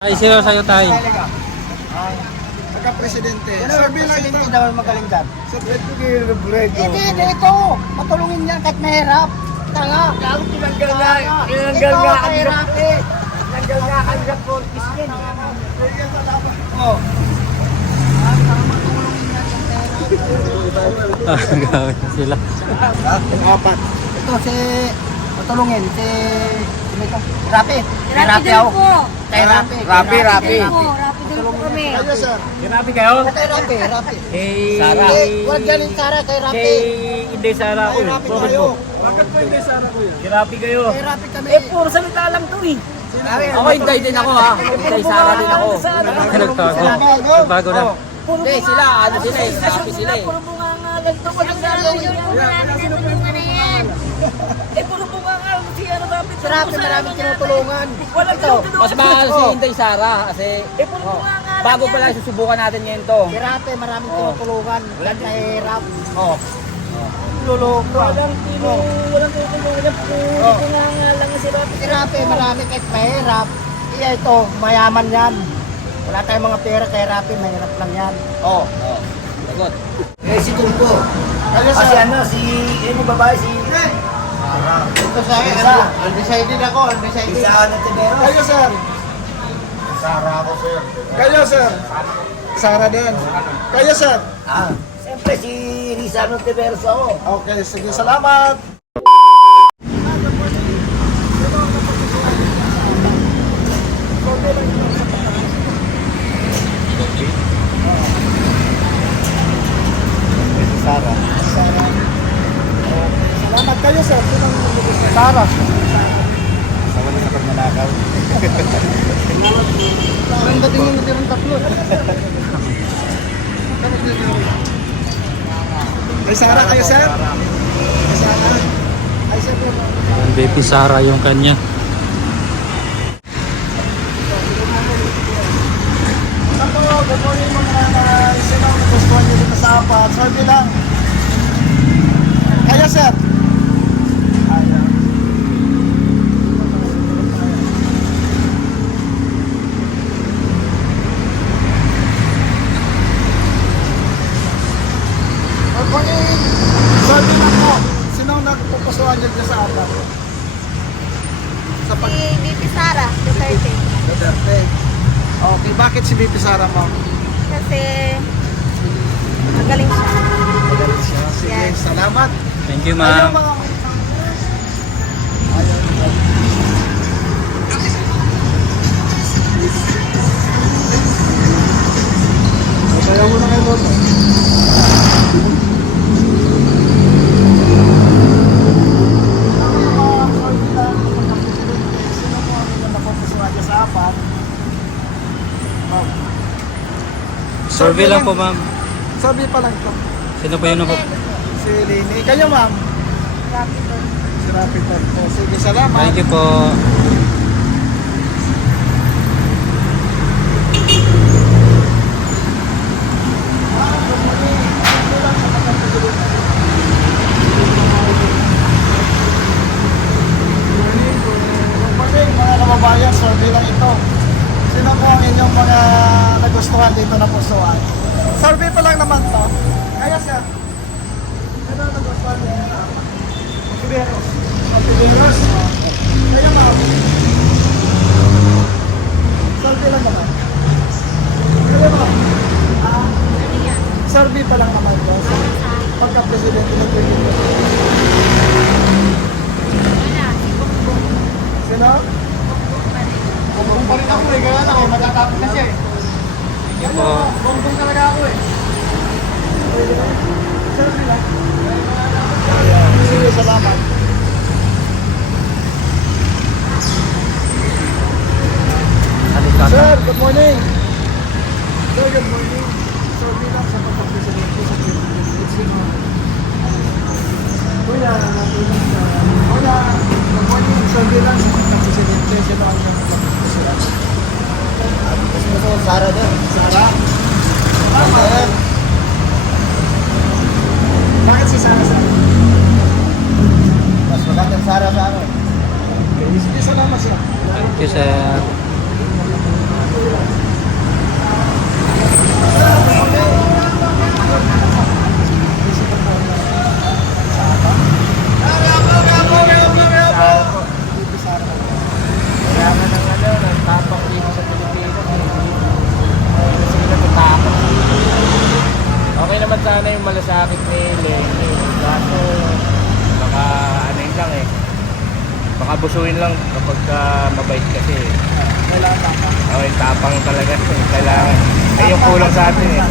Ay, sino sa'yo tayo? Pagka-presidente. Sir, presidente daw magaling dyan. Sa bread Hindi, dito. Matulungin yan kahit mahirap. Tanga. Tinanggal nga Mahirap eh. Tinanggal nga kanila Cortis yan. Oh. Gawin na sila. Apat. Ito si matulungin si Rapi. Rapi din ako. po. Kay Rapi. Rapi. Rapi din po kami. Kayo, sir. Grabe kayo? Kay Rapi. Kay Sara. Huwag galing Sara kay Rapi. Kay Inday Sara ko. Kay Rapi tayo. Bakit po hindi sana ko yun? Grabe kayo. Kay Rapi kami. Puro salita lang to eh. Ako Inday din ako ha. Inday Sara din ako. Nagbago. Nagbago na. Hindi sila, ano sila eh. Happy sila eh. Puro bunga nga ganito. Puro bunga namin natulungan na yan. Puro bunga nga. Si ano Rapi. Si Rapi maraming tinutulungan. Walang Ito. Mas mahal si Inday Sara kasi puro bunga nga. bago pala susubukan natin ngayon to. Si Rapi maraming tinutulungan. Kay Rap. Oh. Luloko. Walang tutulungan yan. Puro bunga nga lang si Rapi. Si Rapi marami kahit mahirap. Iya ito, mayaman yan. Wala tayong mga pera kay Rapi, mahirap lang yan. Oh. Sagot. Si Tungko. Kayo, Kasi sir. ano, yung babae si Ito sa akin, undecided ako, undecided. Ano Tibero. Kayo, sir. Sara ako sir. Kayo, sir. Sara din. Kayo, sir. Siyempre si Rizano Tiberos ako. Okay, sige. Salamat. Sara. Salamat kayo, sir. Sara. Sama na sa pagmanakaw. Ang dating yung natirang tatlo. Kay Sara kayo, sir. Kay Sara. Ay, sir. Ang baby Sara yung kanya. Ako, good morning mga sinong nagustuhan nyo dito sa apat. Sorry lang. Kaya, sir. Good morning. Sorry lang po. Sinong nagpupusuhan nyo dito sa apat? Sa pag... Si BP Sara, Duterte. Duterte. Okay, bakit si BP Sara, ma'am? Kasi magaling siya. Magaling siya. Sige, Yes. salamat. Thank you, Ayaw ma'am. mga... Ayaw. Kaya mo na kayo doon. Survey lang po, ma'am. Sabi pa lang to. Sino po yun po? Si Lini. Kayo, ma'am. Si Rapi po. Sige, salamat. Thank you po. Good morning, mga kababayan. Survey lang ito. Sino po ang inyong mga nagustuhan dito na pusuan? Survey pa lang naman to. Kaya, sir. Sino ang nagustuhan dito? Tiberos. Tiberos. Kaya, ma'am. Survey lang naman. Kaya, ma'am. Survey pa lang naman to. Pagka-presidente ng Pilipinas. Sino? Bongbong pa rin ako eh. Kaya lang eh. Matatapos na siya eh. Thank you po. Bongbong talaga ako eh. Survey lang. Sige, salamat. Sir, good morning. Sir, good morning. Survey lang sa pagpapresidente sa Pilipinas. Sino? Kuya, Kuya, good morning. Survey lang sa pagpapresidente. Sino ang inyong pagpapresidente? Sara din. Sara? Salamat. Bakit si Sara? Mas magandang Sara sa ano. Okay, sige, salamat siya. Thank you, sir. malasakit ni Lenny. Kaso, baka ano yun lang eh. Baka busuin lang kapag mabait kasi. Oh, yung tapang talaga. Kailangan. Ay yung kulang sa atin eh.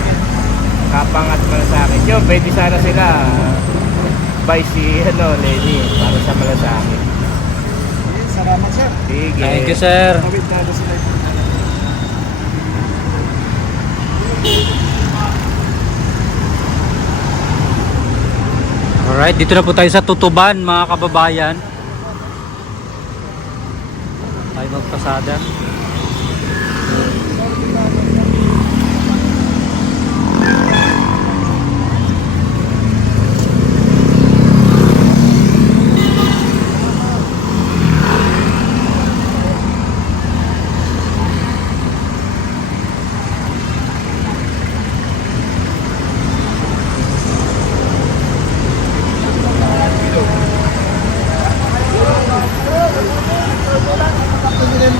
Kapang at malasakit. Yun, pwede sana sila by si Lenny para sa malasakit. Salamat, sir. Sige. Thank you, sir. Tawid na doon sila. Alright, dito na po tayo sa Tutuban, mga kababayan. Tayo magpasada.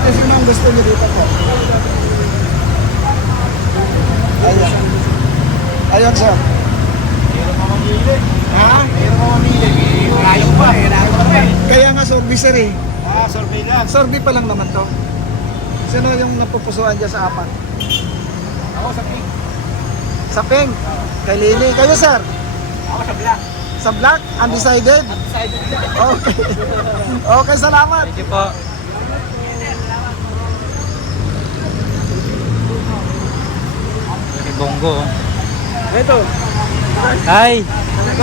Kasi nang gusto niyo dito po. Ayun. Ayun, sir. Ha? Layo pa eh. Layo pa eh. Kaya nga survey, sir eh. Survey lang. Survey pa lang naman to. Sino yung napupusuan dyan sa apat? Ako sa pink. Sa Peng. Kay Lili. Kayo, sir? Ako sa black. Sa Black? Undecided? Okay. Okay, salamat. Thank you po. Dari Bongo. Oh. Ito. Ay,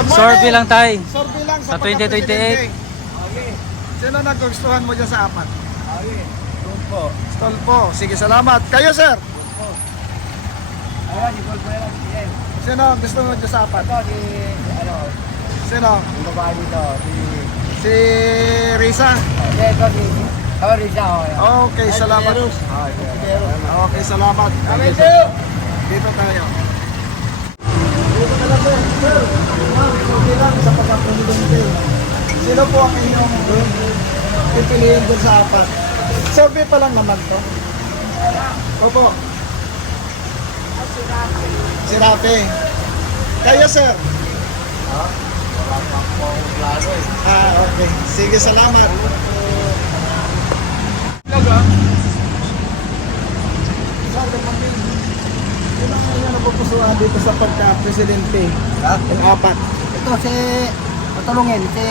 survey lang tayo. Survey lang Sa pagka-presidente. 2028. Okay. Sino nagustuhan mo dyan sa apat? Okay. Doon po. Stolpo. Sige, salamat. Kayo, sir? Ayan, si Paul po yan. Yan. Sino gusto mo dyan sa apat? Ito si, ano, Sino? yung babae dito. Si Risa. Ito si, Risa. Okay, salamat. Okay, salamat. Thank you. Dito tayo. Dito ka lang, sir. Sir, ma'am, okay lang sa pagka-presidente. Sino po ang inyong pipiliin dyan sa apat? Survey pa lang naman to. Opo. Si Rafi. Kayo, sir? Okay. Sige, salamat. Sino ang inyong napupusuan dito sa pagka-presidente? Yung apat. Ito si, patulungin, si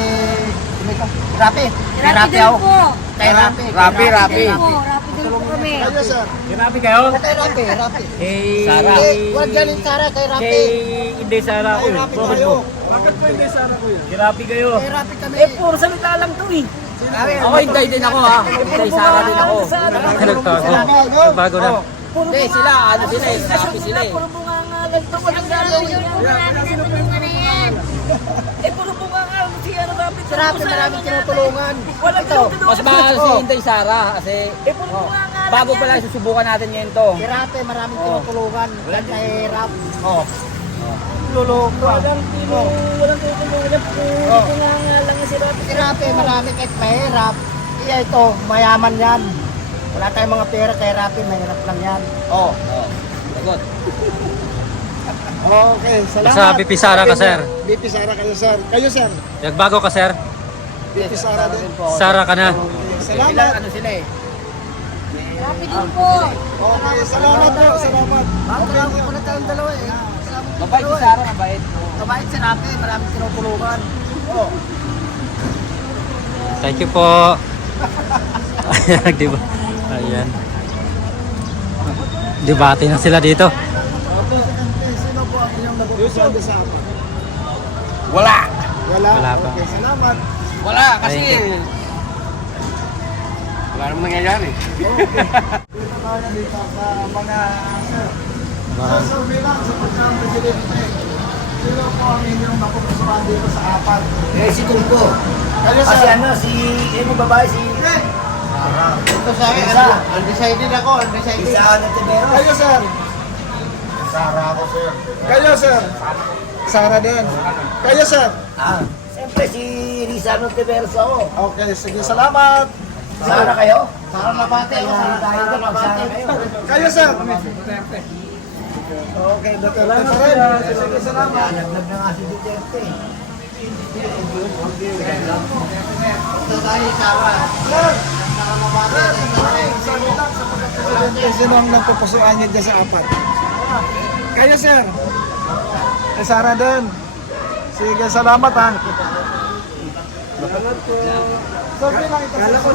Rapi. Kay Rapi Rapi din ako. po. Kay Rapi. Rapi. Rapi din po kami. Kayo, sir? Sinabi kayo? Kay Rapi, Rapi. Sara. Huwag galing Sara, kay Rapi. Hindi Sara ko. Kay Rafi kayo. Bakit po hindi sana ko yun? Sirapi kayo. Kay Rapi kami. Puro salita lang to eh. Ako hindi din ako ha. Hindi Sara din ako. Nagbago. Bago na. Hindi, sila, ano sila eh, Rapi sila eh. Puro bunga nga lang ito. Walang gagawin yung bunga namin na tulungan na yan. Puro bunga nga, si ano Rapi. Si Rapi maraming tinutulungan. Walang Ito, tinutulungan. Mas mahal si Inday Sara kasi Puro bunga nga lang bago yan. pa lang susubukan natin ngayon to. si Rapi maraming tinutulungan. Yan kay Rap. Walang tinutulungan yan. Puro bunga nga lang yan si Rapi. Si Rapi marami kahit mahirap. Iya ito, mayaman yan. Wala tayong mga pera kay Rapi, mahirap lang yan. Sagot. Okay, salamat. Basta BP Sara ka, sir. BP Sara kayo, sir. Kayo, sir. Nagbago ka, sir. BP Sara din. Sara ka na. Okay, Sila, salamat. ano sila eh. Rapi din po. Okay, salamat po. Salamat. Kailangan ko na tayong dalawa eh. Mabait si Sara, mabait. Kabait si Rapi, maraming tinutulungan. Thank you po. Ayan, diba? Ayan. Debate na sila dito. Presidente, sino po ang inyong nagugustuhan sa apat? Wala. Wala? Wala pa. Okay, salamat. Wala kasi Thank you. wala naman nangyayari. Dito tayo dito sa mga sir. Sa survey lang sa pagka-presidente. Sino po ang inyong napupusuan dito sa apat? Si Tulpo. Kayo, Kasi sir. ano, yung babae si Ito sa akin, ano, undecided ako, undecided. Ana Tibero. Kayo, sir. Sara ako sir. Kayo, sir. Sara din. Kayo, sir. Siyempre si Risa Tibero ako. Okay, sige, salamat. Sara kayo? Parang nabate ako, Tayo parang na nabate. kayo. Kayo, sir. Okay, Duterte pa rin. Sige, salamat. Nalaglag na nga si Duterte. Ito tayo, Sara. Sino ang nagpupusuan niya dyan sa apat? Kayo, sir. Sara din. Sige, salamat ha. Sorry lang ito. Kala ko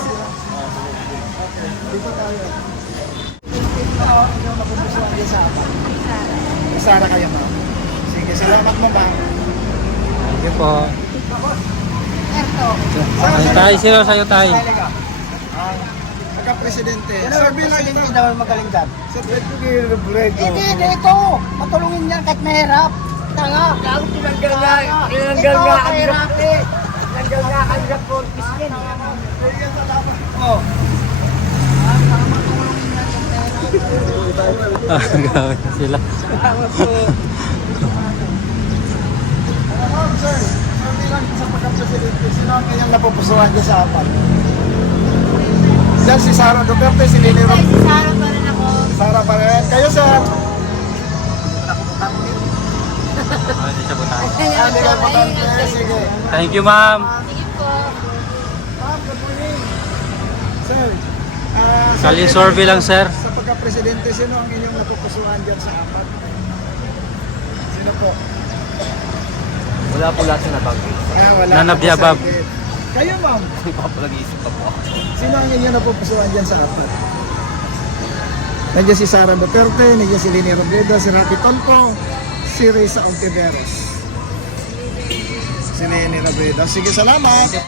dito tayo. Ano ang inyong napupusuan dyan sa apat? Sara kayo, ma'am. Sige, salamat mo, ma'am. Thank you po. Ay, tayo sila sa'yo tayo. Pagka-presidente. Sabi lang Hindi ito. naman magaling dyan. Sa Ito. Hindi, ito. Matulungin yan kahit mahirap. Tanga. Ako tinanggal nga ang Mahirap eh. tinanggal nga ang report piskin. Oh. Gawin na sila. Ma'am, sir. Sabi lang sa pagka-presidente. Sino ang inyong napupusuan dyan sa apat? Diyan si Sara Duterte, si Lili Ay, Rom. si Sarah pa rin ako. Sara pa rin. Kayo, sir. Hindi siya po tayo. Hindi ka patante. Sige. Thank you, ma'am. Sige po. Ma'am, good morning. Sir. Kali survey lang, sir. Sa pagka-presidente, sino ang inyong napupusuan dyan sa apat? Sino po? Wala po lahat na nabanggit. Wala. Nanabyabab. Kayo, ma'am. Hindi pa pala nag-iisip pa po ako. Sino ang inyong napupusuan dyan sa apat? Nandiyan si Sara Duterte, nandiyan si Lini Robredo, si Rapi Tolpo, si Risa Ontiveros. Si Lini Robredo. Sige, salamat.